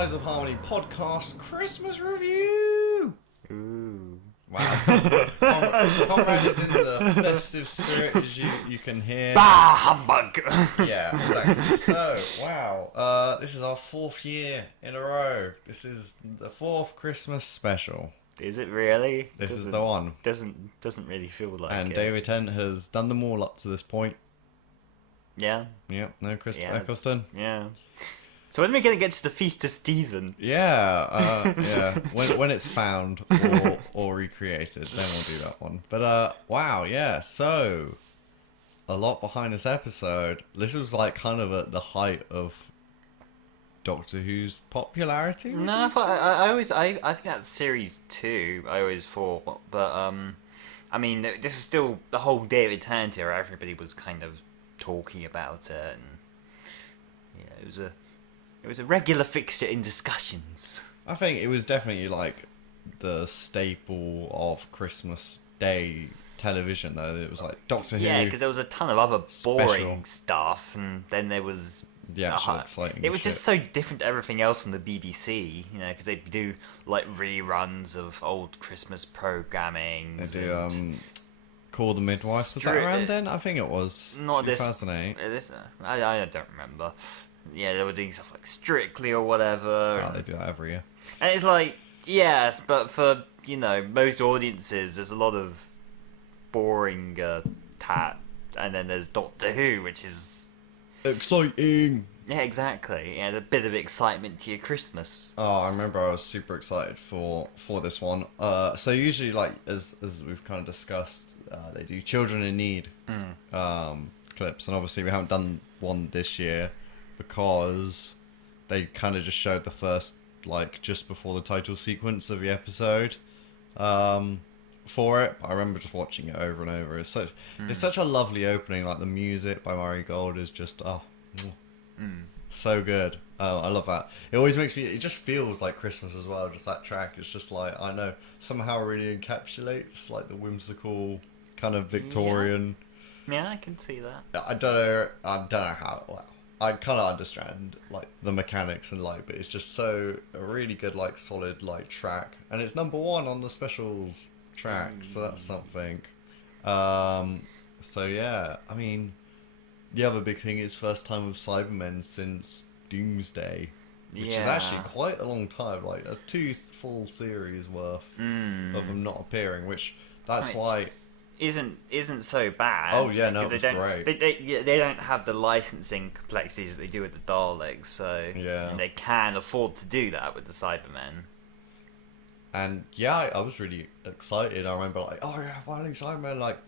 Eyes of Harmony podcast Christmas review. Ooh. Wow. Conrad is in the festive spirit, as you can hear. Bah, humbug! Yeah, exactly. So, wow. This is our 4th year in a row. This is the 4th Christmas special. Is it really? This is the one. Doesn't really feel like And it. David Tennant has done them all up to this point. Yeah. Yep, no Christopher Yeah. Eccleston. Yeah. So when are we gonna get to the Feast of Stephen? Yeah, yeah. When it's found or recreated, then we'll do that one. But wow, yeah. So a lot behind this episode. This was like kind of at the height of Doctor Who's popularity. would No, you say? I think that's series 2. I always thought, but I mean, this was still the whole David Tennant era. Everybody was kind of talking about it, and yeah, it was a regular fixture in discussions. I think it was definitely like the staple of Christmas Day television, though. It was like Doctor Who. Yeah, because there was a ton of other boring Special. stuff, and then there was The actual exciting It was shit. just so different to everything else on the BBC, you know, because they do like reruns of old Christmas programming. They do Call the Midwife. Was that Stri- around then? I think it was. Not this- 2008. I don't remember. Yeah, they were doing stuff like Strictly or whatever. Oh, they do that every year. And it's like, yes, but for, you know, most audiences, there's a lot of boring tat, and then there's Doctor Who, which is, Exciting! yeah, exactly, and a bit of excitement to your Christmas. Oh, I remember I was super excited for this one. So usually, like, as we've kind of discussed, they do Children in Need clips, and obviously we haven't done one this year because they kind of just showed the first, like, just before the title sequence of the episode for it. But I remember just watching it over and over. It's such a lovely opening. Like, the music by Murray Gold is just so good. I love that. It always makes me. It just feels like Christmas as well. Just that track. It's just like, I know, somehow really encapsulates like the whimsical kind of Victorian. Yeah, I can see that. I don't know how. Well, I kind of understand like the mechanics and like, but it's just a really good, like, solid, like, track, and it's number 1 on the specials track, so that's something. So yeah, I mean, the other big thing is first time with Cybermen since Doomsday, which is actually quite a long time. Like, there's 2 full series worth of them not appearing, which that's why. Isn't so bad. Oh, yeah, no, 'cause it they was don't, great. They don't have the licensing complexities that they do with the Daleks, so Yeah. and they can afford to do that with the Cybermen. And yeah, I was really excited. I remember like, oh yeah, finally Cybermen. Like,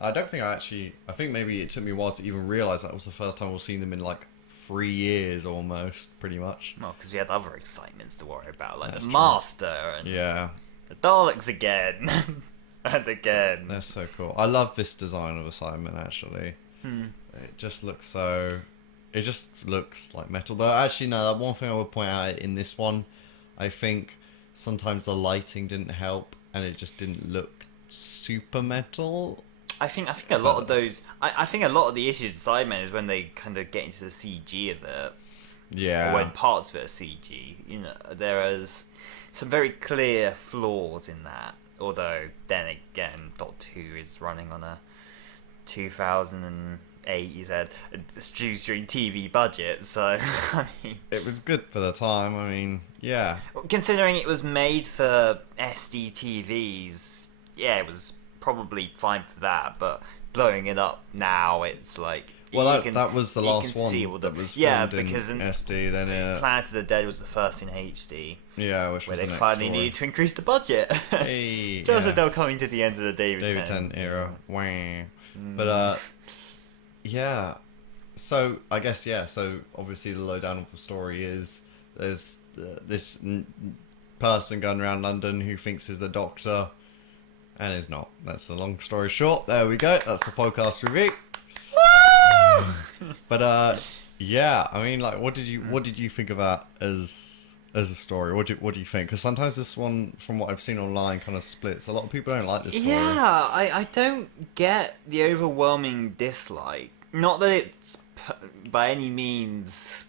I think maybe it took me a while to even realise that was the first time we've seen them in like 3 years almost, pretty much. Well, because we had other excitements to worry about, like That's the true. Master and Yeah, the Daleks again and again. they're so cool. I love this design of a Cyberman, actually. It just looks so... It just looks like metal. Though, actually, no, that one thing I would point out in this one, I think sometimes the lighting didn't help and it just didn't look super metal. I think a lot of those. I think a lot of the issues with Cybermen is when they kind of get into the CG of it. Yeah. Or when parts of it are CG. You know, there is some very clear flaws in that. Although, then again, Doctor Who is running on a 2008, you said, a shoestring TV budget, so, I mean... It was good for the time, I mean, yeah. Considering it was made for SD TVs, yeah, it was probably fine for that, but blowing it up now, it's like... Well, you that was the you last can one see all the- that was yeah, filmed because in SD, then Planet of the Dead was the first in HD, yeah, which where was they the next finally story. needed to increase the budget. Hey, Just yeah. as they were coming to the end of the David Tennant era. Wah. But yeah. So I guess so obviously the lowdown of the story is there's this person going around London who thinks is the Doctor, and is not. That's the long story short. There we go. That's the podcast review. But yeah, I mean, like, what did you think of that as a story? What do you think? Because sometimes this one, from what I've seen online, kind of splits. A lot of people don't like this story. Yeah, I don't get the overwhelming dislike. Not that it's by any means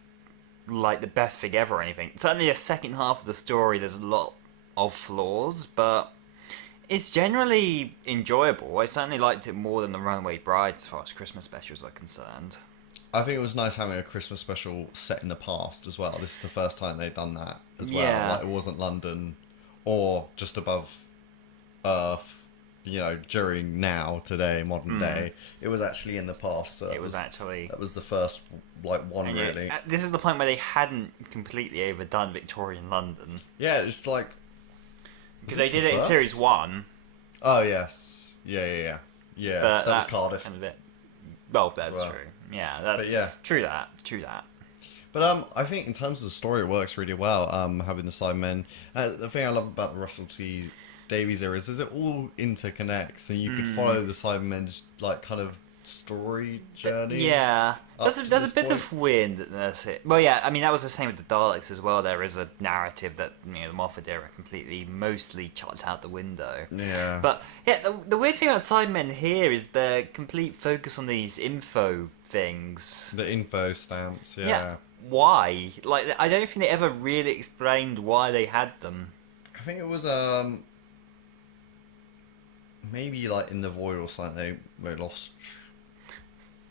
like the best thing ever or anything. Certainly, the second half of the story, there's a lot of flaws, but it's generally enjoyable. I certainly liked it more than the Runaway Bride as far as Christmas specials are concerned. I think it was nice having a Christmas special set in the past as well. This is the first time they've done that as well. Yeah. Like, it wasn't London or just above Earth, you know, during now, today, modern day. It was actually in the past. So It was actually... that was the first, like, one, and really. this is the point where they hadn't completely overdone Victorian London. Yeah, it's like... Because they did it in Series 1. Oh, yes. Yeah. But that was that's Cardiff. kind of it. Well, that's well. true. Yeah, that's But yeah. true that. But I think in terms of the story, it works really well. Having the Cybermen. The thing I love about the Russell T Davies era is it all interconnects, and you could follow the Cybermen's like kind of story journey. Yeah, up there's to a this bit point. of weirdness. Well, yeah, I mean that was the same with the Daleks as well. There is a narrative that the Moffat era mostly chucked out the window. Yeah. But yeah, the weird thing about Sidemen here is their complete focus on these info things. The info stamps. Yeah. Why? Like, I don't think they ever really explained why they had them. I think it was maybe like in the void or something. They lost.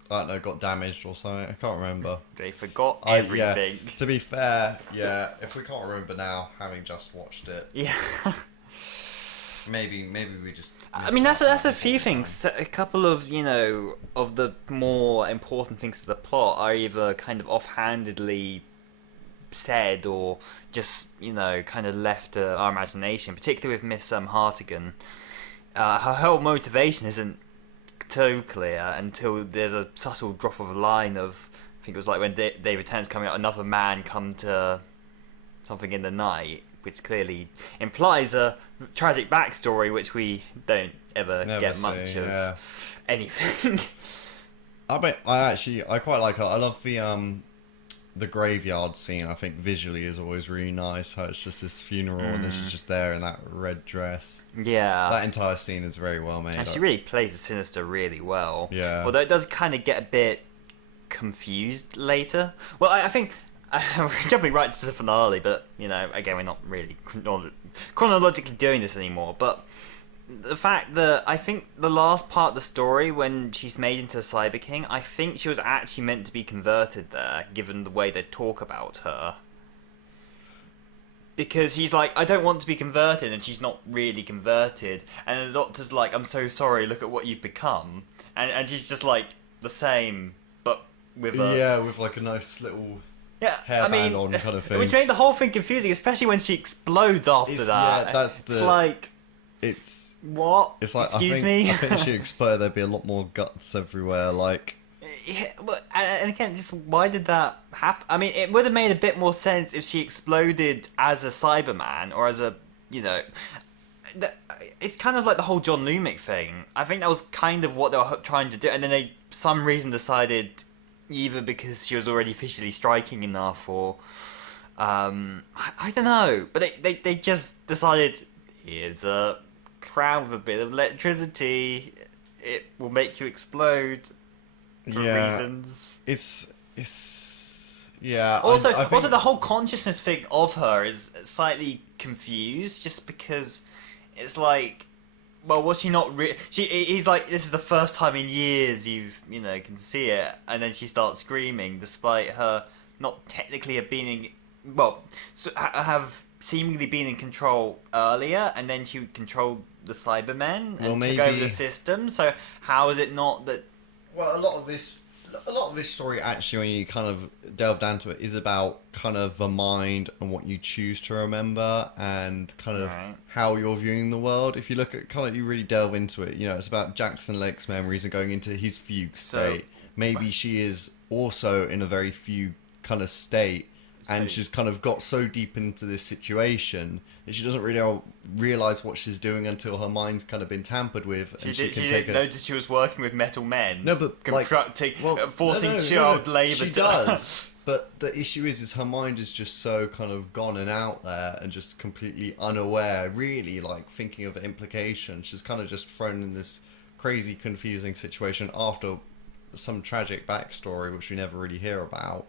I don't know, got damaged or something. I can't remember. They forgot everything. Yeah, to be fair, yeah. If we can't remember now, having just watched it, Yeah. maybe we just. I mean, that's a few things. A couple of of the more important things to the plot are either kind of offhandedly said or just kind of left to our imagination. Particularly with Miss Hartigan, her whole motivation isn't too clear until there's a subtle drop of a line of, I think it was like when David Tennant's coming out, another man come to something in the night, which clearly implies a tragic backstory, which we don't ever get much of anything. I quite like her. I love the graveyard scene. I think visually is always really nice. How it's just this funeral and then she's just there in that red dress. Yeah. That entire scene is very well made. And she really plays the Sinister really well. Yeah. Although it does kind of get a bit confused later. Well, I think we're jumping right to the finale, but again, we're not really chronologically doing this anymore. But the fact that I think the last part of the story, when she's made into a Cyber King, I think she was actually meant to be converted there, given the way they talk about her. Because she's like, I don't want to be converted, and she's not really converted. And the Doctor's like, I'm so sorry, look at what you've become. And she's just like the same, but with a... Yeah, with like a nice little... hairband on kind of thing. Which made the whole thing confusing, especially when she explodes after that. Yeah, that's It's like... It's... What? It's like, Excuse me? I think she exploded, there'd be a lot more guts everywhere, like... Yeah, but, and again, just why did that happen? I mean, it would have made a bit more sense if she exploded as a Cyberman, or as a, it's kind of like the whole John Lumick thing. I think that was kind of what they were trying to do, and then they, some reason, decided, either because she was already officially striking enough, or, I don't know, but they just decided, here's a crown with a bit of electricity, it will make you explode. For reasons. It's yeah. Also, I think... also the whole consciousness thing of her is slightly confused, just because it's like, well, was she not? He's like, this is the first time in years you've can see it, and then she starts screaming, despite her not technically have been have seemingly been in control earlier, and then she controlled the Cybermen and took over the system. So how is it not that? Well, a lot of this story, actually, when you kind of delve down to it, is about kind of the mind and what you choose to remember and kind of how you're viewing the world. If you look at you really delve into it, it's about Jackson Lake's memories and going into his fugue state. Maybe she is also in a very fugue kind of state, and she's kind of got so deep into this situation that she doesn't really realise what she's doing until her mind's kind of been tampered with. She didn't notice she was working with metal men. No, but forcing child labour. She does. But the issue is her mind is just so kind of gone and out there and just completely unaware, really, like thinking of the implications. She's kind of just thrown in this crazy, confusing situation after some tragic backstory which we never really hear about.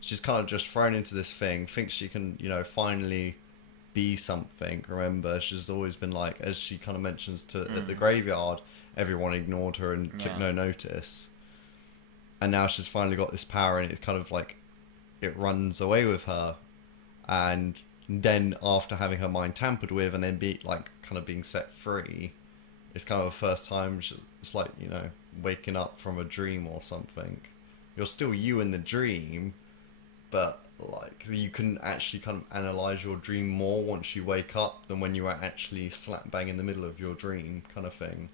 She's kind of just thrown into this thing, thinks she can, finally be something. Remember, she's always been like, as she kind of mentions at the graveyard, everyone ignored her and took no notice. And now she's finally got this power, and it kind of like, it runs away with her. And then after having her mind tampered with and then kind of being set free, it's kind of the first time it's like, waking up from a dream or something. You're still you in the dream, but like you can actually kind of analyze your dream more once you wake up than when you are actually slap bang in the middle of your dream, kind of thing.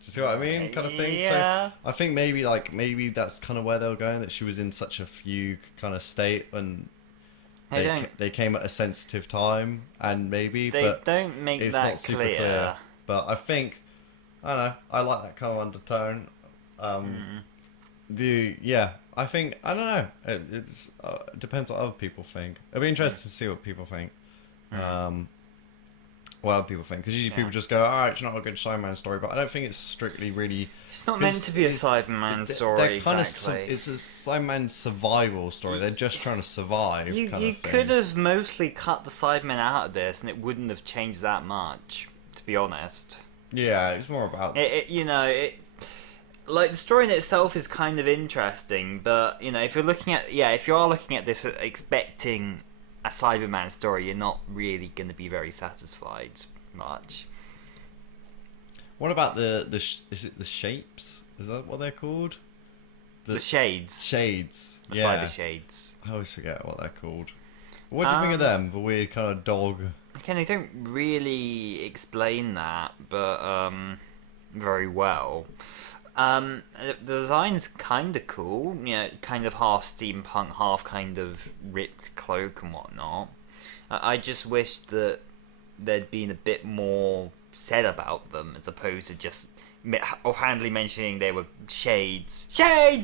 Do you see what I mean? Kind of thing. Yeah. So I think maybe that's kind of where they were going, that she was in such a fugue kind of state, and they came at a sensitive time, and maybe they but don't make it's that not super clear. clear. But I think, I don't know, I like that kind of undertone. I think, I don't know, it depends what other people think. It'll be interesting to see what people think. What other people think, because usually people just go, alright, it's not a good Cyberman story, but I don't think it's strictly really... It's not meant to be a Cyberman story, exactly. It's a Cyberman survival story. They're just trying to survive. You could have mostly cut the Cybermen out of this, and it wouldn't have changed that much, to be honest. Yeah, it's more about... Like, the story in itself is kind of interesting, but, if you're looking at this expecting a Cyberman story, you're not really going to be very satisfied much. What about is it the Shapes? Is that what they're called? The Shades. Shades. The yeah. Cyber Shades. I always forget what they're called. What do you think of them? The weird kind of dog. Again, they don't really explain that, but very well. The design's kind of cool, kind of half steampunk, half kind of ripped cloak and whatnot. I just wish that there'd been a bit more said about them, as opposed to just offhandedly mentioning they were shades. Yeah.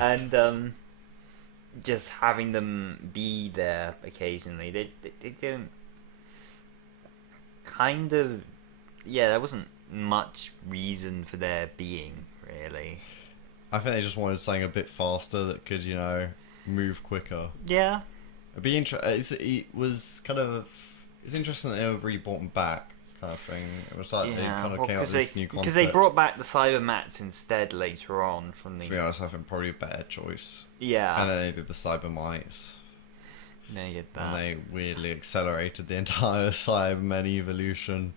And just having them be there occasionally. They don't... Kind of... Yeah, there wasn't much reason for their being, really. I think they just wanted something a bit faster that could, move quicker. Yeah. It'd be it's interesting that they were really brought them back, kind of thing. It was like they kind of came up with this new concept. Because they brought back the Cybermats instead later on from the... To be honest, I think probably a better choice. Yeah. And then they did the Cybermites. No, you get that. And they weirdly accelerated the entire Cybermen evolution.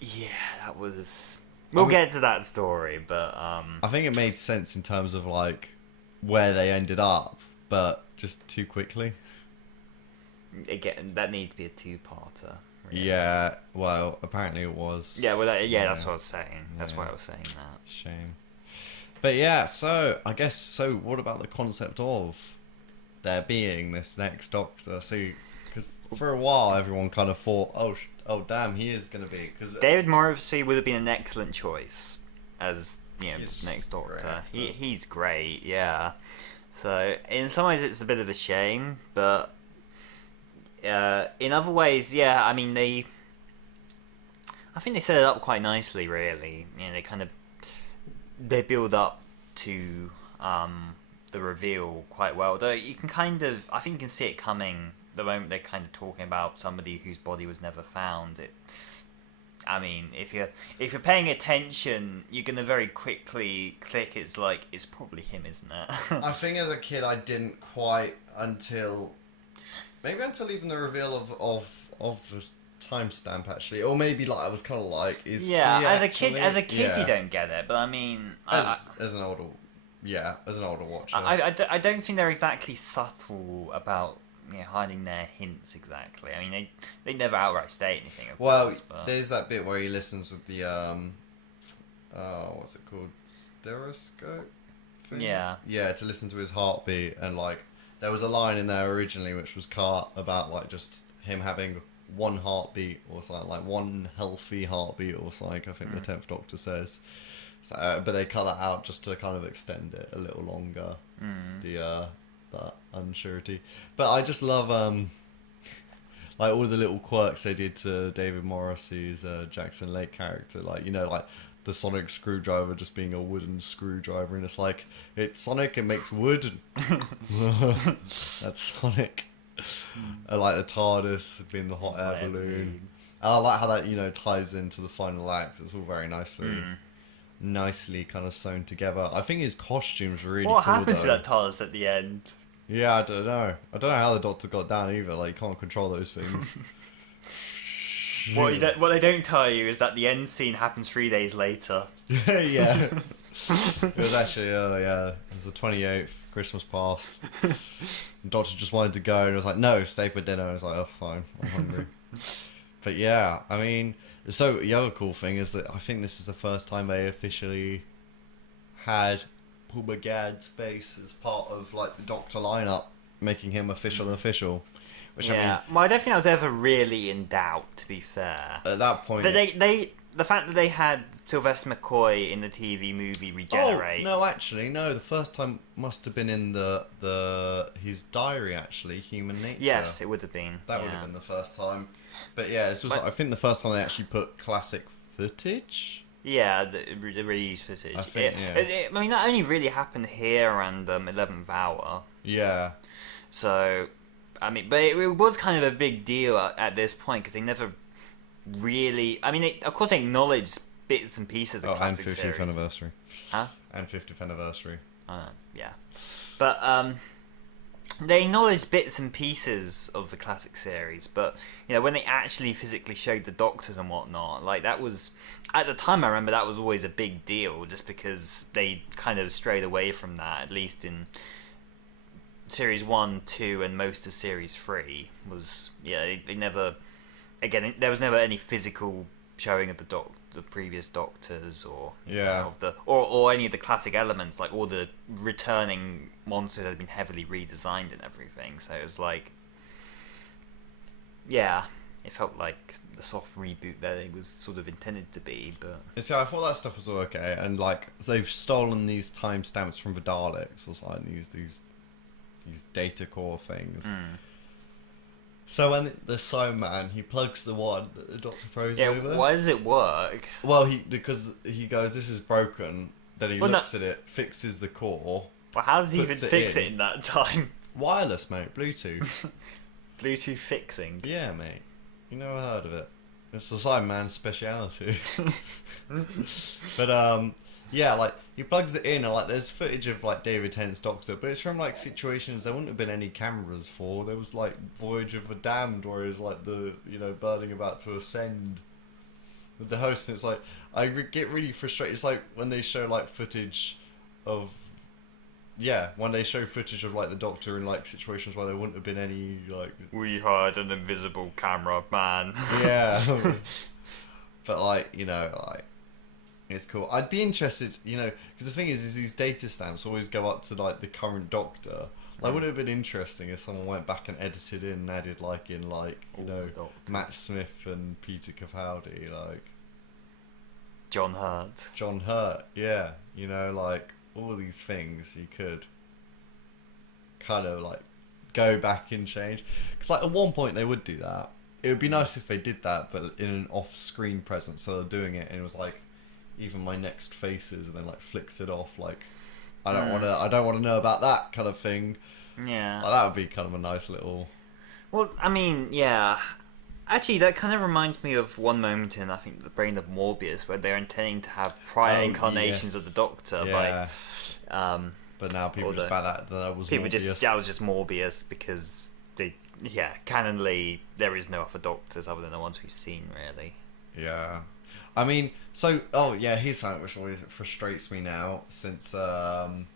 Yeah, that was... We'll get to that story, but... I think it made sense in terms of, like, where they ended up, but just too quickly. Again, that needs to be a two-parter. Really. Yeah, well, apparently it was. Yeah, well, that's what I was saying. That's why I was saying that. Shame. But yeah, so, I guess, what about the concept of there being this next Doctor? See, because for a while everyone kind of thought, oh damn, he is going to be... Cause, David Morrissey would have been an excellent choice as, next Doctor. He's great, yeah. So, in some ways it's a bit of a shame, but... in other ways, yeah, I mean, I think they set it up quite nicely, really. They build up to the reveal quite well. Though you can I think you can see it coming the moment they're kind of talking about somebody whose body was never found. I mean, if you're paying attention, you're gonna very quickly click. It's like, it's probably him, isn't it? I think as a kid I didn't quite until even the reveal of the timestamp, actually, or maybe like I was kind of like, as a kid you don't get it, but I mean, as an older watcher, I don't think they're exactly subtle about hiding their hints exactly. I mean, they never outright state anything. Of course, but... there's that bit where he listens with the what's it called, stereoscope thing? Yeah, to listen to his heartbeat, and like there was a line in there originally which was cut about like just him having one heartbeat or something, like one healthy heartbeat or something. I think the 10th Doctor says. So, but they cut that out just to kind of extend it a little longer. That unsurety. But I just love like all the little quirks they did to David Morrissey's Jackson Lake character, like like the sonic screwdriver just being a wooden screwdriver, and it's like it's Sonic and makes wood. That's Sonic. I like the TARDIS being the hot air balloon. I like how that ties into the final act. It's all very nicely kind of sewn together. I think his costume's really What cool, happened to though. that TARDIS at the end? Yeah, I don't know. I don't know how the Doctor got down either. Like, you can't control those things. What they don't tell you is that the end scene happens 3 days later. Yeah. It was actually, it was the 28th, Christmas past. The Doctor just wanted to go, and it was like, no, stay for dinner. I was like, oh, fine, I'm hungry. But yeah, I mean, so the other cool thing is that I think this is the first time they officially had Paul McGann's face as part of like the Doctor lineup, making him official. Which I mean, Well, I don't think that was ever really in doubt, to be fair. at that point, But the fact that they had Sylvester McCoy in the TV movie Regenerate. Oh, no, actually, no. The first time must have been in his diary. Actually, Human Nature. Yes, it would have been. That would have been the first time. But yeah, this was. I think the first time they actually put classic footage. Yeah, the reused footage. I think, I mean, that only really happened here around 11th hour. Yeah. So, I mean, but it was kind of a big deal at this point because they never really. I mean, of course, they acknowledged bits and pieces of the classic and 50th series. anniversary. Huh? And 50th anniversary. Yeah, but they acknowledged bits and pieces of the classic series, but when they actually physically showed the Doctors and whatnot, like that was at the time. I remember that was always a big deal, just because they kind of strayed away from that. At least in series 1, 2, and most of series 3 was they never. Again, there was never any physical showing of the previous Doctors or of the or any of the classic elements, like all the returning monsters had been heavily redesigned and everything. So it was like, it felt like the soft reboot that it was sort of intended to be. But So I thought that stuff was all okay, and like they've stolen these timestamps from the Daleks, or like these data core things. So when the Sign Man, he plugs the one that the Doctor throws over. Why does it work? Well, because he goes, this is broken. Then he looks at it, fixes the core. Well, how does he even puts it fix in. it in that time? Wireless, mate. Bluetooth. Bluetooth fixing. Yeah, mate. You never heard of it. It's the Sign Man's speciality. But yeah, like he plugs it in, and like there's footage of like David Tennant's Doctor, but it's from like situations there wouldn't have been any cameras for. There was like Voyage of the Damned, where it's like the burning about to ascend with the host, and it's like I get really frustrated. It's like when they show like footage of when they show footage of like the Doctor in like situations where there wouldn't have been any like We hired an invisible camera man. yeah. But like like it's cool. I'd be interested, because the thing is these data stamps always go up to like the current Doctor. Like, would it have been interesting if someone went back and edited in and added like in like Matt Smith and Peter Capaldi, like John Hurt. John Hurt, yeah, like all these things you could kind of like go back and change. Because like at one point they would do that. It would be nice if they did that, but in an off-screen presence. So they're doing it, and it was like, even my next faces, and then like flicks it off. Like, I don't want to know about that kind of thing. Yeah. Like, that would be kind of a nice little. Well, I mean, yeah. Actually, that kind of reminds me of one moment in, I think, The Brain of Morbius, where they're intending to have prior incarnations of the Doctor by. But now people just about that was people Morbius. That was just Morbius because canonly there is no other Doctors other than the ones we've seen, really. Yeah. I mean, here's something which always frustrates me now since Time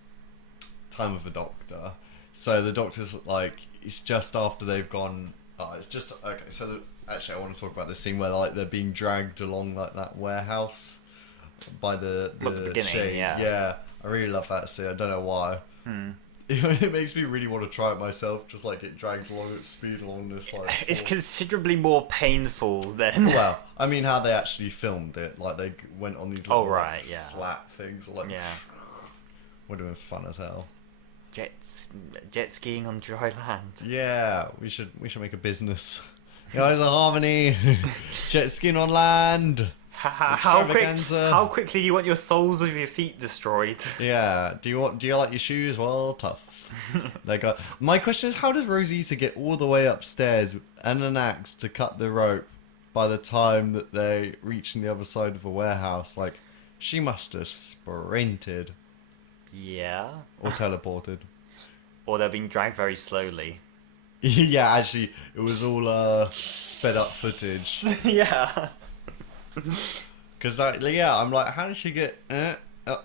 of the Doctor. So the Doctor's like, it's just after they've gone. It's just okay. So actually, I want to talk about this scene where like they're being dragged along like that warehouse by the beginning. shade. Yeah, I really love that scene. I don't know why. It makes me really want to try it myself. Just like get dragged along at speed along this like. It's considerably more painful than. Well, I mean, how they actually filmed it, like they went on these little slap things, like would have been fun as hell. Jet skiing on dry land. Yeah, we should make a business Guys of Harmony, jet skiing on land. Extravaganza. How quickly do you want your soles of your feet destroyed? Yeah. Do you like your shoes? Well, tough. They got. My question is, how does Rosita get all the way upstairs and an axe to cut the rope by the time that they reach the other side of the warehouse? Like, she must have sprinted Yeah. or teleported. Or they're being dragged very slowly. Yeah, actually, it was all sped up footage. Yeah. Because, yeah, I'm like, how did she get...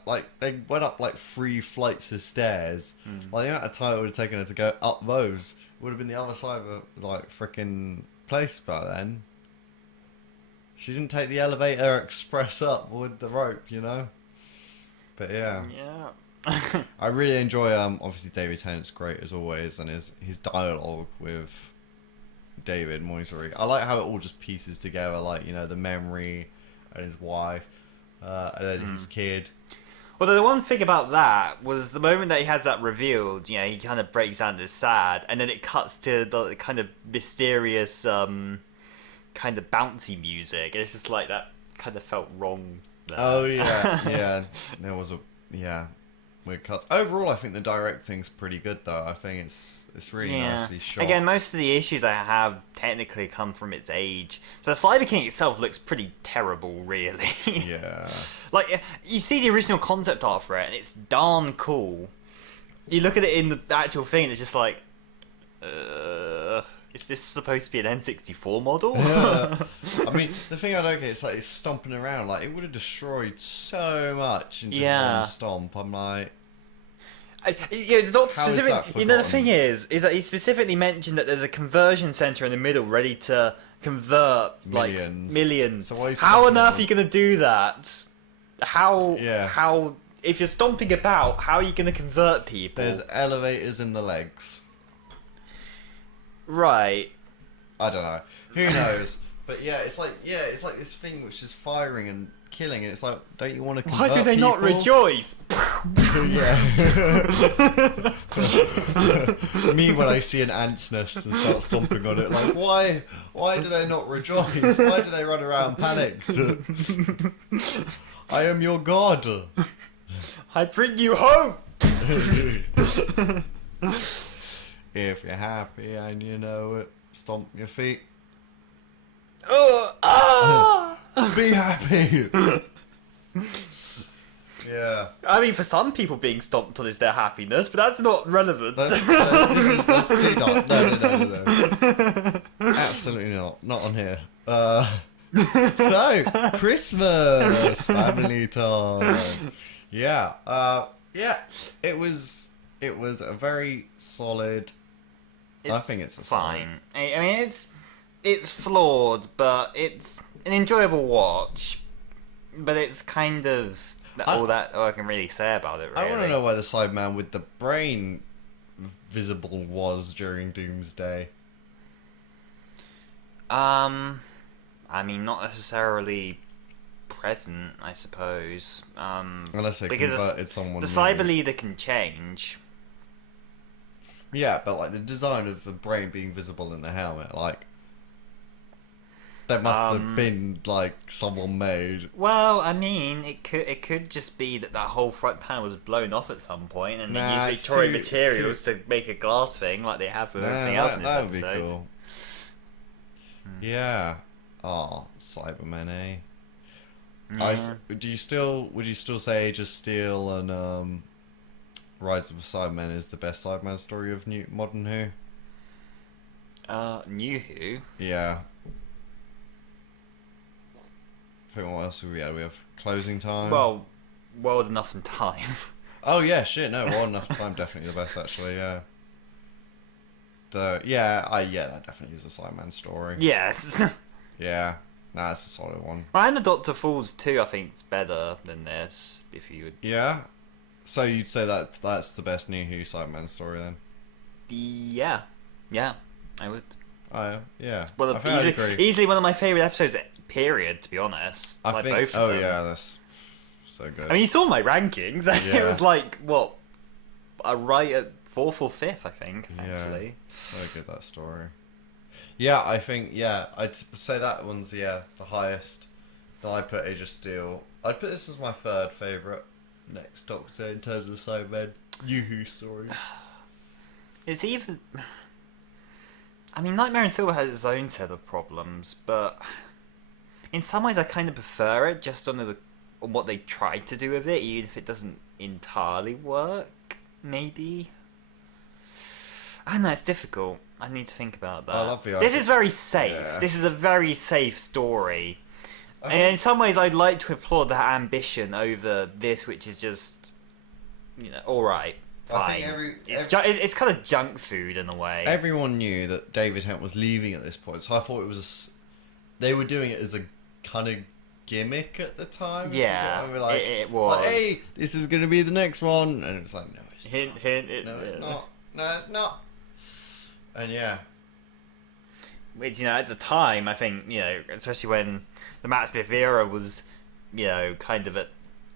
like, they went up, like, 3 flights of stairs. Like, the amount of time it would have taken her to go up those would have been the other side of the, like, freaking place by then. She didn't take the elevator express up with the rope, you know? But, yeah. Yeah. I really enjoy, obviously, David Tennant's great as always, and his dialogue with David Moisey. I like how it all just pieces together, like, you know, the memory and his wife, and then his kid. Well, the one thing about that was the moment that he has that revealed, you know, he kind of breaks down to sad, and then it cuts to the kind of mysterious, kind of bouncy music. It's just like that kind of felt wrong there. Oh, yeah, yeah. There was weird cuts. Overall, I think the directing's pretty good, though. I think it's really nicely shot. Again, most of the issues I have technically come from its age. So Cyber King itself looks pretty terrible, really. Yeah. Like, you see the original concept art for it, and it's darn cool. You look at it in the actual thing, and it's just like, is this supposed to be an N64 model? Yeah. I mean, the thing I don't get is like it's stomping around. Like it would have destroyed so much in just one stomp. I'm like, the doctor how is specific. that You know, the forgotten? thing is that he specifically mentioned that there's a conversion center in the middle ready to convert like Millions. millions. So why are you How on stomping earth on are you gonna do that? How? Yeah. How? If you're stomping about, how are you gonna convert people? there's elevators in the legs. Right. I don't know. Who knows? But yeah, it's like this thing which is firing and killing. And it's like, don't you want to? Why do they not rejoice? Yeah. Me when I see an ant's nest and start stomping on it, like why do they not rejoice? Why do they run around panicked? I am your god. I bring you home. If you're happy and you know it, stomp your feet. Be happy. Yeah. I mean, for some people, being stomped on is their happiness, but that's not relevant. That's too dark. No. Absolutely not. Not on here. So, Christmas family time. Yeah. Yeah. It was a very solid. I think it's fine. I mean, it's flawed, but it's an enjoyable watch. But it's kind of all I can really say about it. Really. I want to know where the Cyberman with the brain visible was during Doomsday. I mean, not necessarily present, I suppose. Unless they because converted someone. The Cyber Leader can change. Yeah, but like the design of the brain being visible in the helmet, like there must have been like someone made. Well, I mean, it could just be that whole front panel was blown off at some point, and they used Victorian materials to make a glass thing, like they have with everything else in this that episode. would be cool. Yeah. Oh, Cybermen, eh? Yeah. Would you still say Age of Steel and Rise of the Cybermen is the best Cyberman story of modern Who? New Who? Yeah. I think what else have we had? We have Closing Time. Well, World Enough in Time. Oh yeah, shit. No, Well Enough Time definitely the best actually. Yeah. That definitely is a Cyberman story. Yes. Yeah. Nah, that's a solid one. And the Doctor Falls 2, I think, is better than this. If you would. Yeah. So you'd say that's the best New Who Cyberman story then? Yeah. Yeah, I would. Oh yeah. Well, I think I'd agree. easily one of my favourite episodes. Period. To be honest, I think. Both of them. Yeah, that's so good. I mean, you saw my rankings. Yeah. It was like what, right at 4th or 5th, I think. Actually. So good that story. Yeah, I think I'd say that one's the highest. Then I put Age of Steel. I'd put this as my third favourite next Doctor in terms of Cybermen. Yoo-hoo story. It's even. I mean, Nightmare in Silver has its own set of problems, but in some ways I kind of prefer it just on what they tried to do with it, even if it doesn't entirely work. Maybe. I don't know, it's difficult. I need to think about that. I love the This idea. is very safe. Yeah. This is a very safe story. I And in some ways, I'd like to applaud that ambition over this, which is just, alright, I fine. think It's kind of junk food in a way. everyone knew that David Tennant was leaving at this point, so I thought it was they were doing it as a kind of gimmick at the time. Yeah, we were like, it was. like, hey, this is going to be the next one, and it's like, no, it's Hint, not. hint. No, it's not. No, it's not. And yeah, Which, at the time, I think, especially when the Matt Smith era was, kind of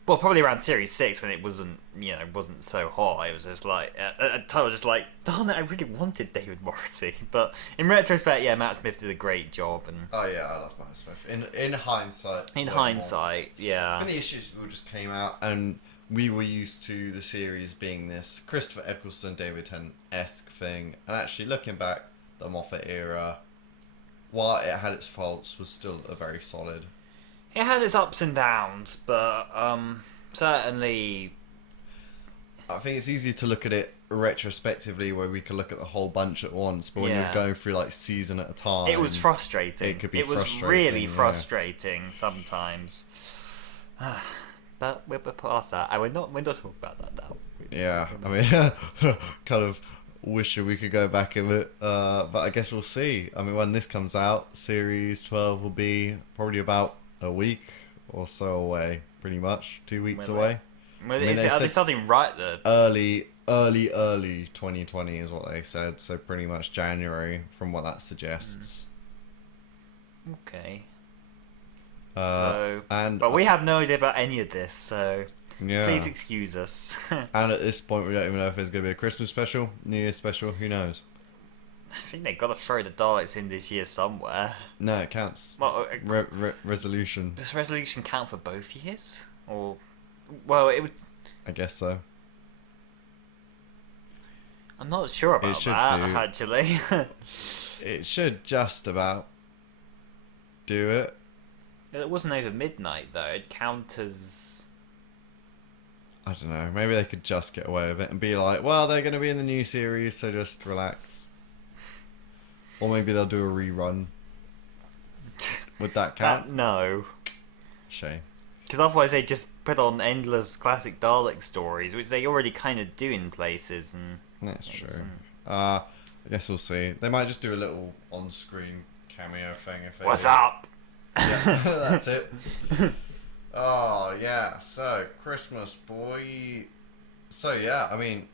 well, probably around Series 6 when it wasn't so hot. It was just like, at the time I was just like, darn it, I really wanted David Morrissey. But in retrospect, yeah, Matt Smith did a great job. And oh yeah, I love Matt Smith. In hindsight, in like, hindsight, I yeah. think the issues all just came out, and we were used to the series being this Christopher Eccleston, David Tennant-esque thing, and actually looking back, the Moffat era, while it had its faults, was still a very solid. It had its ups and downs, but certainly... I think it's easier to look at it retrospectively, where we could look at the whole bunch at once, but when Yeah. you're going through like season at a time, It was frustrating. It could be It was frustrating, really yeah. frustrating sometimes. But we're past that, and we're not talking about that now. Yeah, I mean, kind of wishing we could go back in it, but I guess we'll see. I mean, when this comes out, Series 12 will be probably about a week or so away, pretty much 2 weeks Wait, away. Well, I mean, they are they said- starting right there? Early 2020 is what they said, so pretty much January from what that suggests. Okay. And But we have no idea about any of this, so yeah, please excuse us. and at this point we don't even know if there's going to be a Christmas special, New Year's special, who knows. I think they got to throw the Daleks in this year somewhere. No, it counts. Well, Resolution, does resolution count for both years? Or, well, it would. I guess so. I'm not sure about should that do. actually. It should just about do it. It wasn't over midnight though. It count as. I don't know. Maybe they could just get away with it and be like, well, they're going to be in the new series, so just relax. Or maybe they'll do a rerun. Would that count? No. Shame. Because otherwise they just put on endless classic Dalek stories, which they already kind of do in places. And That's it's, true. I guess we'll see. They might just do a little on-screen cameo thing if they. What's do. up? Yeah, that's it. Oh yeah. So Christmas, boy. So yeah, I mean,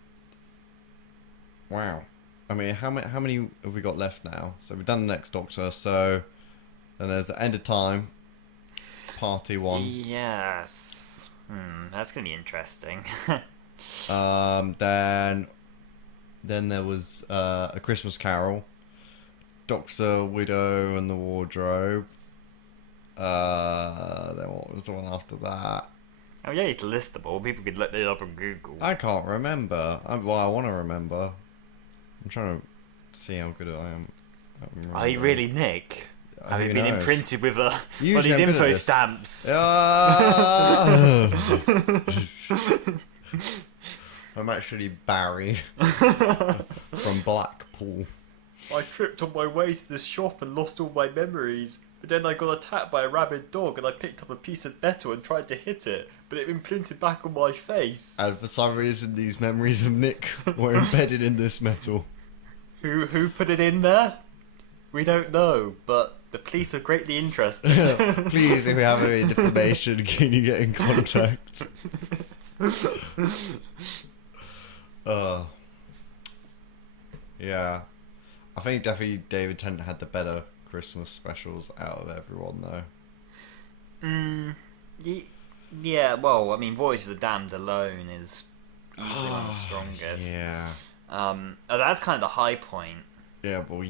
wow. I mean, how many have we got left now? So we've done the next Doctor. So then there's the End of Time, Party 1. Yes. That's gonna be interesting. Then there was A Christmas Carol, Doctor, Widow, and the Wardrobe. Then what was the one after that? I mean, yeah, it's listable. People could look it up on Google. I can't remember. I want to remember. I'm trying to see how good I am. at Are you remembering. really Nick? Have Who you been knows? imprinted with one of Usually these I'm good at info this. stamps? Ah! I'm actually Barry from Blackpool. I tripped on my way to the shop and lost all my memories. But then I got attacked by a rabid dog and I picked up a piece of metal and tried to hit it, but it imprinted back on my face. And for some reason, these memories of Nick were embedded in this metal. Who put it in there? We don't know, but the police are greatly interested. Please, if you have any information, can you get in contact? Yeah. I think definitely David Tennant had the better Christmas specials out of everyone, though. Yeah, well, I mean, Voyage of the Damned alone is easily one of the strongest. Yeah. That's kind of the high point. Yeah, but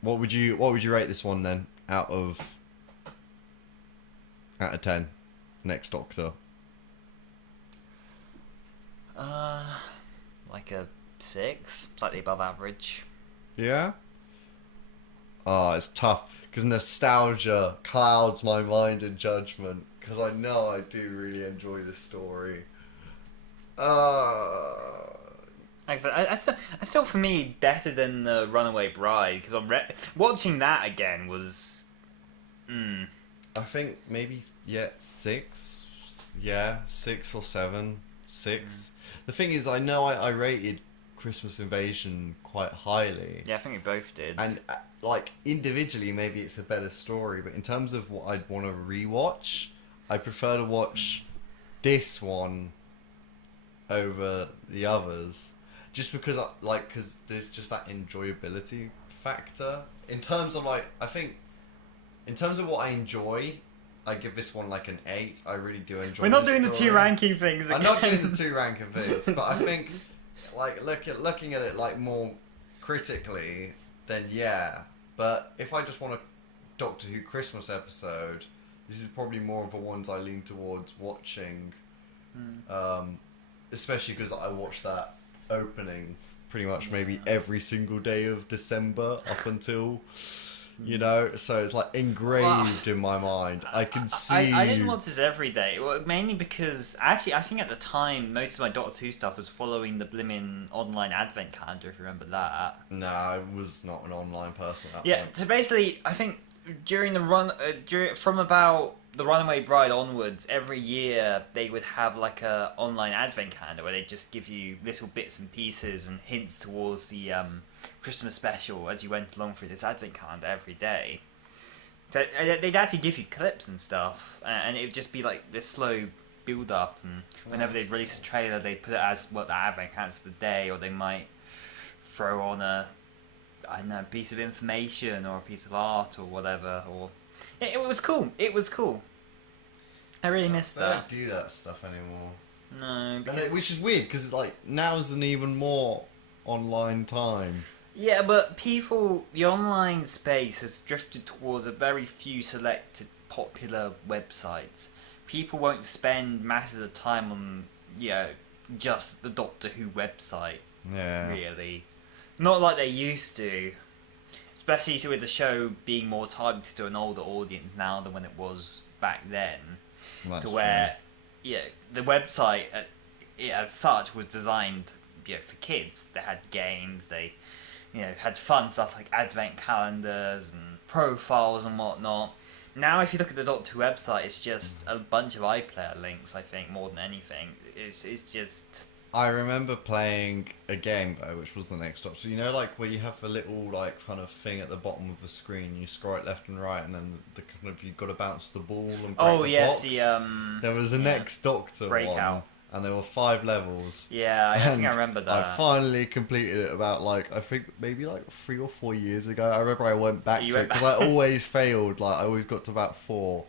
What would you rate this one then out of 10? Next Doctor. Like a 6, slightly above average. Yeah. Oh, it's tough because nostalgia clouds my mind and judgment. Because I know I do really enjoy this story. Uh, Like I said, I still for me better than the Runaway Bride because watching that again was. I think maybe yeah 6. Yeah, 6 or 7. 6. The thing is, I know I rated Christmas Invasion quite highly. Yeah, I think we both did. And like individually, maybe it's a better story, but in terms of what I'd want to rewatch, I prefer to watch this one over the others, just because because there's just that enjoyability factor. In terms of I think, in terms of what I enjoy, I give this one like an 8. I really do enjoy. We're not this doing the story. 2 ranking things. Again. I'm not doing the 2 ranking things, but I think like looking at it like more critically, then yeah. But if I just want a Doctor Who Christmas episode, this is probably more of the ones I lean towards watching. Especially because I watched that opening pretty much maybe every single day of December up until, so it's like engraved in my mind. I can see. I didn't watch this every day. Well, mainly because actually, I think at the time most of my Doctor Who stuff was following the blimmin' online advent calendar. If you remember that. No, I was not an online person at that Yeah. point. So basically, I think during the from about the Runaway Bride onwards, every year they would have like a online advent calendar where they just give you little bits and pieces and hints towards the Christmas special as you went along through this advent calendar every day. So they'd actually give you clips and stuff, and it would just be like this slow build up. And whenever they'd release a trailer, they'd put it as the advent calendar for the day, or they might throw on a piece of information or a piece of art or whatever. Or it was cool. It was cool. I really missed They that. don't do that stuff anymore. No, because Which is weird because it's like now's an even more online time. yeah, but the online space has drifted towards a very few selected popular websites. People won't spend masses of time on just the Doctor Who website. Yeah. Really, not like they used to. Especially with the show being more targeted to an older audience now than when it was back then. That's To where, the website as such was designed, for kids. They had games. They, had fun stuff like advent calendars and profiles and whatnot. Now, if you look at the Doctor Who website, it's just a bunch of iPlayer links. I think more than anything, it's just. I remember playing a game though, which was the Next Stop. So like where you have a little like kind of thing at the bottom of the screen, you scroll it left and right, and then the kind of you've got to bounce the ball and break the box. There was a Next Doctor Breakout. one, and there were 5 levels. Yeah, I think I remember that. I finally completed it about I think maybe 3 or 4 years ago. I remember I went back to it because I always failed. I always got to about 4.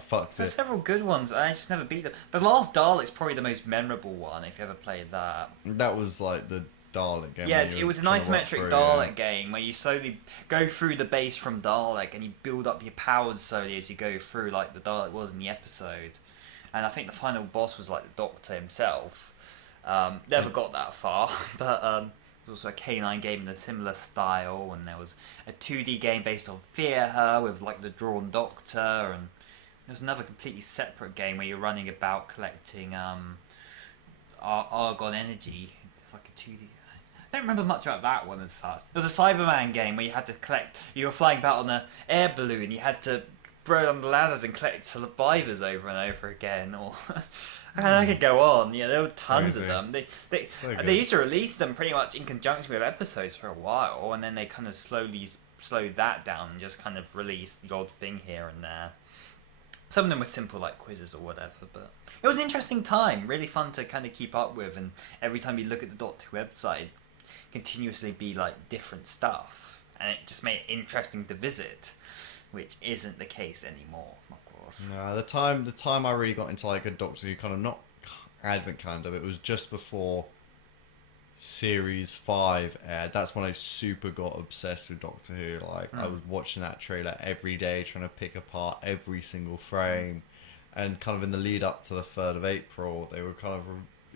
Fucked There's it. several good ones. I just never beat them. The Last Dalek's probably the most memorable one if you ever played that. That was the Dalek game. Yeah, it was an trying to walk isometric through, Dalek game where you slowly go through the base from Dalek and you build up your powers slowly as you go through, like the Dalek was in the episode. And I think the final boss was the Doctor himself. Never got that far, but there was also a K9 game in a similar style, and there was a 2D game based on Fear Her with the drawn Doctor, and there's another completely separate game where you're running about collecting Argon energy, like a 2D. I don't remember much about that one as such. There was a Cyberman game where you had to collect. You were flying about on an air balloon. You had to throw on the ladders and collect survivors over and over again. Or and I could go on. There were tons of them. They used to release them pretty much in conjunction with episodes for a while, and then they kind of slowly slowed that down and just kind of released the odd thing here and there. Some of them were simple, like quizzes or whatever, but it was an interesting time. Really fun to kind of keep up with, and every time you look at the Doctor Who website, it'd continuously be different stuff, and it just made it interesting to visit, which isn't the case anymore, of course. No, the time I really got into a Doctor Who kind of not advent calendar, but it was just before Series 5 aired, that's when I super got obsessed with Doctor Who. Like, I was watching that trailer every day, trying to pick apart every single frame. And kind of in the lead up to the 3rd of April, they were kind of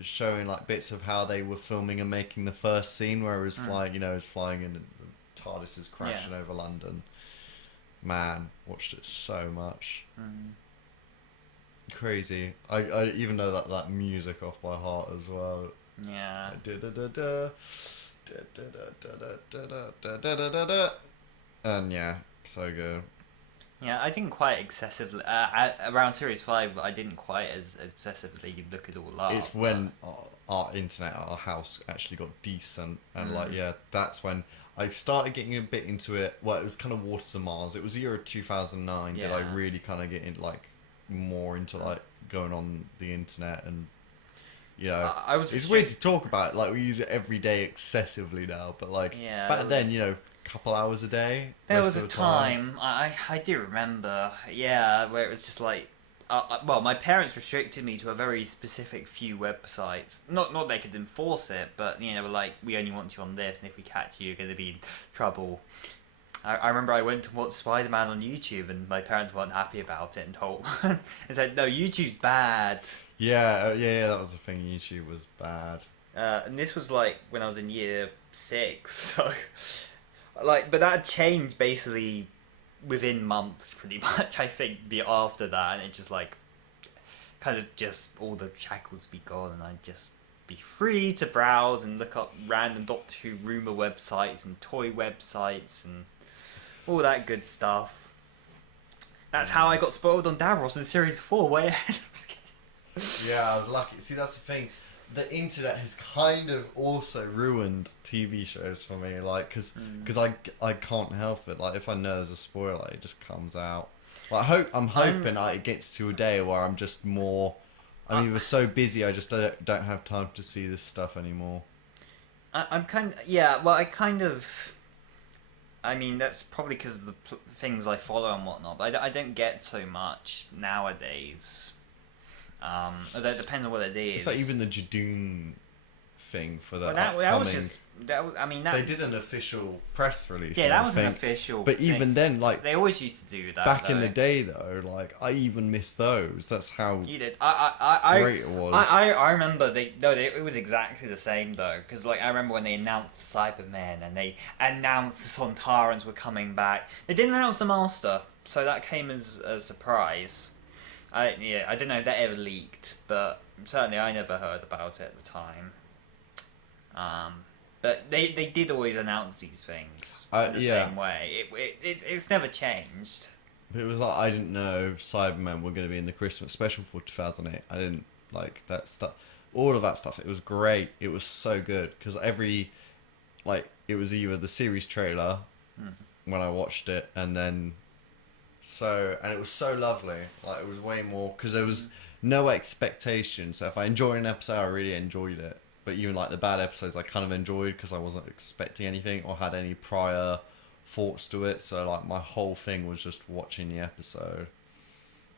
showing like bits of how they were filming and making the first scene where it was flying, you know, it was flying and the TARDIS is crashing over London. Man, watched it so much. Crazy. I even know that music off by heart as well. Yeah. And yeah, so good. Yeah, I didn't quite excessively around Series 5. I didn't quite as obsessively look it all up. It's when our internet at our house actually got decent, and like that's when I started getting a bit into it. Well, it was kind of Waters of Mars. It was the year of 2009 that I really kind of get in like more into like going on the internet, and you know, it's weird to talk about. Like, we use it every day excessively now, but like back then, you know, couple hours a day. There was a time I do remember, where it was just like, well, my parents restricted me to a very specific few websites. Not they could enforce it, but you know, like, we only want you on this, and if we catch you, you're going to be in trouble. I remember I went to watch Spider-Man on YouTube, and my parents weren't happy about it, and told and said, no, YouTube's bad. Yeah, that was the thing. YouTube was bad. And this was like when I was in year 6, so. Like, but that changed basically within months, pretty much. I think after that, and it just like, kind of just all the shackles be gone, and I'd just be free to browse and look up random Doctor Who rumor websites and toy websites and all that good stuff. That's how I got spoiled on Davros in Series 4. Way ahead. Yeah, I was lucky. See, that's the thing. The internet has kind of also ruined TV shows for me, like, because I can't help it. Like, if I know there's a spoiler, it just comes out. Like, I'm hoping it gets to a day where I'm just more. I'm either so busy I just don't have time to see this stuff anymore. I'm kind of, well, I mean, that's probably because of the things I follow and whatnot, but I don't get so much nowadays. That depends on what it is. It's like even the Jadoon thing for the that was just they did an official press release. Yeah, that was an official. But thing. Even then, like, they always used to do that. Back in the day, though, like, I even missed those. That's how you did. Great it was. I remember it was exactly the same though, because like I remember when they announced the Cybermen and they announced the Sontarans were coming back. They didn't announce the Master, so that came as a surprise. I don't know if that ever leaked, but certainly I never heard about it at the time. But they did always announce these things in the same way. It's never changed. It was like, I didn't know Cybermen were going to be in the Christmas special for 2008. I didn't like that stuff. All of that stuff. It was great. It was so good because it was either the series trailer when I watched it, and then. And it was so lovely. Like, it was way more because there was no expectation. So if I enjoyed an episode, I really enjoyed it. But even like the bad episodes, I kind of enjoyed because I wasn't expecting anything or had any prior thoughts to it. So like my whole thing was just watching the episode.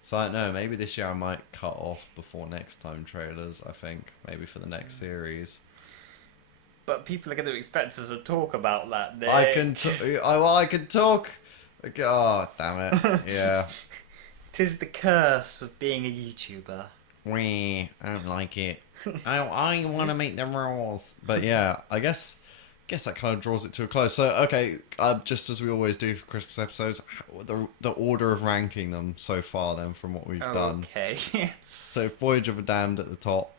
So I don't know. Maybe this year I might cut off before next time trailers. I think maybe for the next series. But people are going to expect us to talk about that. Nick. I can talk. Oh, damn it. Yeah. 'Tis the curse of being a YouTuber. I don't like it. I want to make the rules. But yeah, I guess that kind of draws it to a close. So, okay, just as we always do for Christmas episodes, the order of ranking them so far then from what we've done. Okay. So, Voyage of the Damned at the top.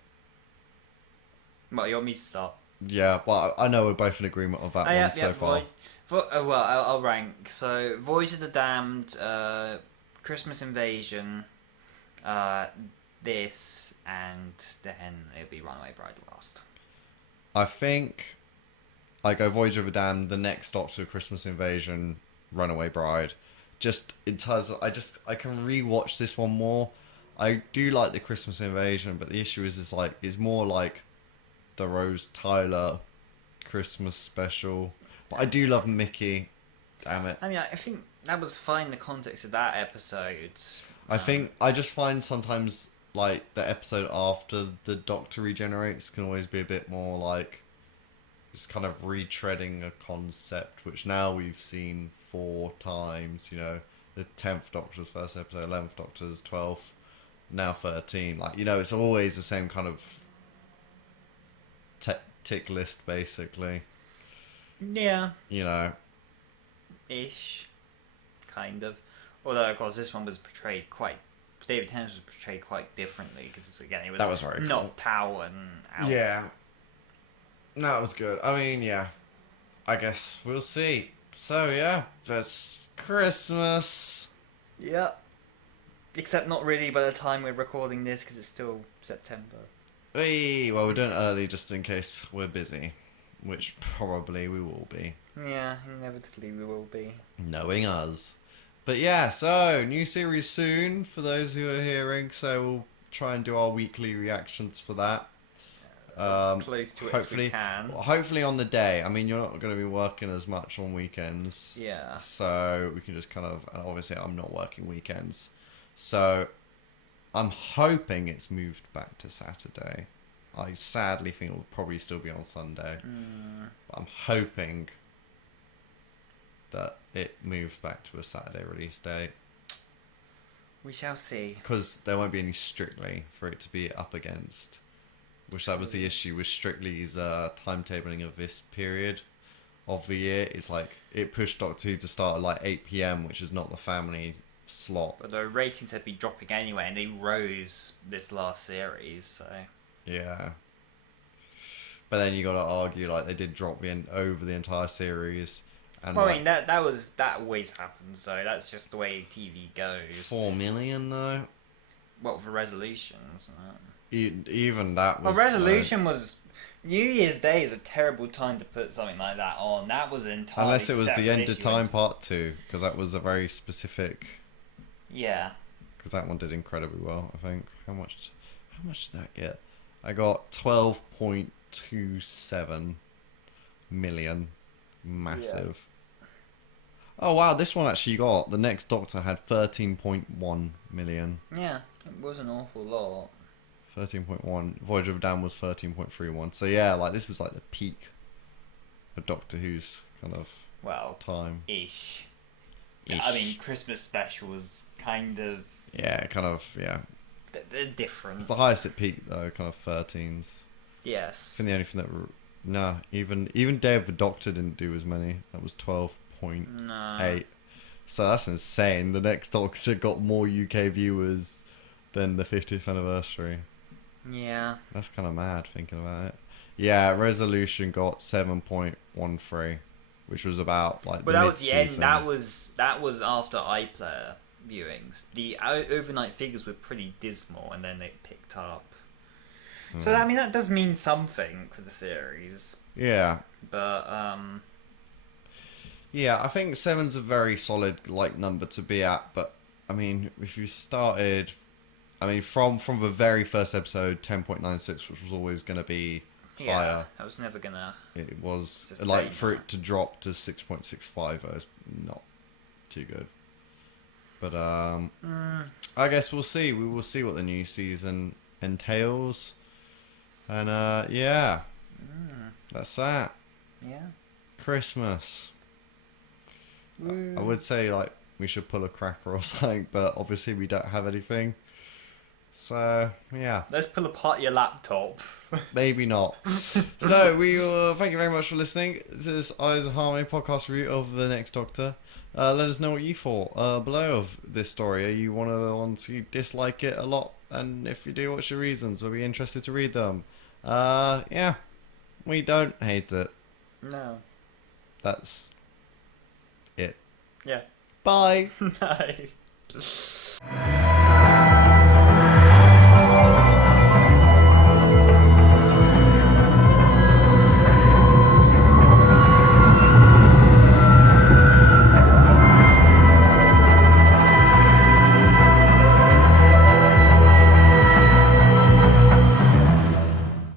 Well, you want me to start? Yeah, well, I know we're both in agreement of that one so far. I'll rank. So, Voyage of the Damned, Christmas Invasion, this, and then it'll be Runaway Bride last. I think I go Voyage of the Damned, the next Doctor, Christmas Invasion, Runaway Bride. Just in terms of, I can rewatch this one more. I do like the Christmas Invasion, but the issue is it's more like the Rose Tyler Christmas special. But I do love Mickey. Damn it. I mean, I think that was fine in the context of that episode. I think I just find sometimes like the episode after the Doctor regenerates can always be a bit more like it's kind of retreading a concept which now we've seen 4 times. You know, the 10th Doctor's first episode, 11th Doctor's 12th, now 13. Like, you know, it's always the same kind of tick list, basically. Yeah. You know. Ish. Kind of. Although, of course, this one was portrayed quite... David Tennant was portrayed quite differently, because, again, it was, That was very knocked out and out. Yeah. No, it was good. I mean, yeah. I guess we'll see. So, yeah. That's Christmas. Yeah. Except not really by the time we're recording this, because it's still September. Hey, well, we're doing it early just in case we're busy. Which probably we will be. Yeah, inevitably we will be. Knowing us. But yeah, so, new series soon for those who are hearing. So, we'll try and do our weekly reactions for that. As close to it as we can. Hopefully on the day. I mean, you're not going to be working as much on weekends. Yeah. So we can just kind of, and obviously I'm not working weekends. So I'm hoping it's moved back to Saturday. I sadly think it will probably still be on Sunday. But I'm hoping that it moves back to a Saturday release date. We shall see. Because there won't be any Strictly for it to be up against. Which that was the issue with Strictly's timetabling of this period of the year. It's like, it pushed Doctor Who to start at like 8 PM, which is not the family slot. But the ratings had been dropping anyway, and they rose this last series, so... Yeah. But then you got to argue, like, they did drop over the entire series. And well, like, I mean, that always happens, though. That's just the way TV goes. 4 million, though? Well, for Resolution, isn't it? Even that was... Well, Resolution was... New Year's Day is a terrible time to put something like that on. That was an entirely Unless it was the End of issue. Time Part 2, because that was a very specific... Yeah. Because that one did incredibly well, I think. How much did that get? I got 12.27 million. Massive. Yeah. Oh, wow, this one actually got... The Next Doctor had 13.1 million. Yeah, it was an awful lot. 13.1. Voyage of Dan was 13.31. So yeah, like this was like the peak of Doctor Who's kind of time. Ish. I mean, Christmas special was kind of... Yeah, kind of, yeah. They're different. It's the highest it peaked though, kind of 13s. Yes. I think the only thing that... Nah, even Day of the Doctor didn't do as many. That was 12.8. No. So that's insane. The Next Doctor got more UK viewers than the 50th anniversary. Yeah. That's kind of mad thinking about it. Yeah, Resolution got 7.13, which was about like. But that was the end. That was after iPlayer viewings. The overnight figures were pretty dismal, and then they picked up. So I mean, that does mean something for the series. Yeah. But Yeah, I think 7's a very solid like number to be at, but I mean, if you started. I mean, from the very first episode, 10.96, which was always going to be higher. I was never going to... It was, like, for it to drop to 6.65, it was not too good. But, I guess we'll see. We will see what the new season entails. And, yeah. That's that. Yeah. Christmas. Woo. I would say, like, we should pull a cracker or something, but obviously we don't have anything. So, yeah. Let's pull apart your laptop. Maybe not. So, we thank you very much for listening. This is Eyes of Harmony podcast review of The Next Doctor. Let us know what you thought below of this story. Are you want to dislike it a lot? And if you do, what's your reasons? We'll be interested to read them. Yeah. We don't hate it. No. That's it. Yeah. Bye. Bye.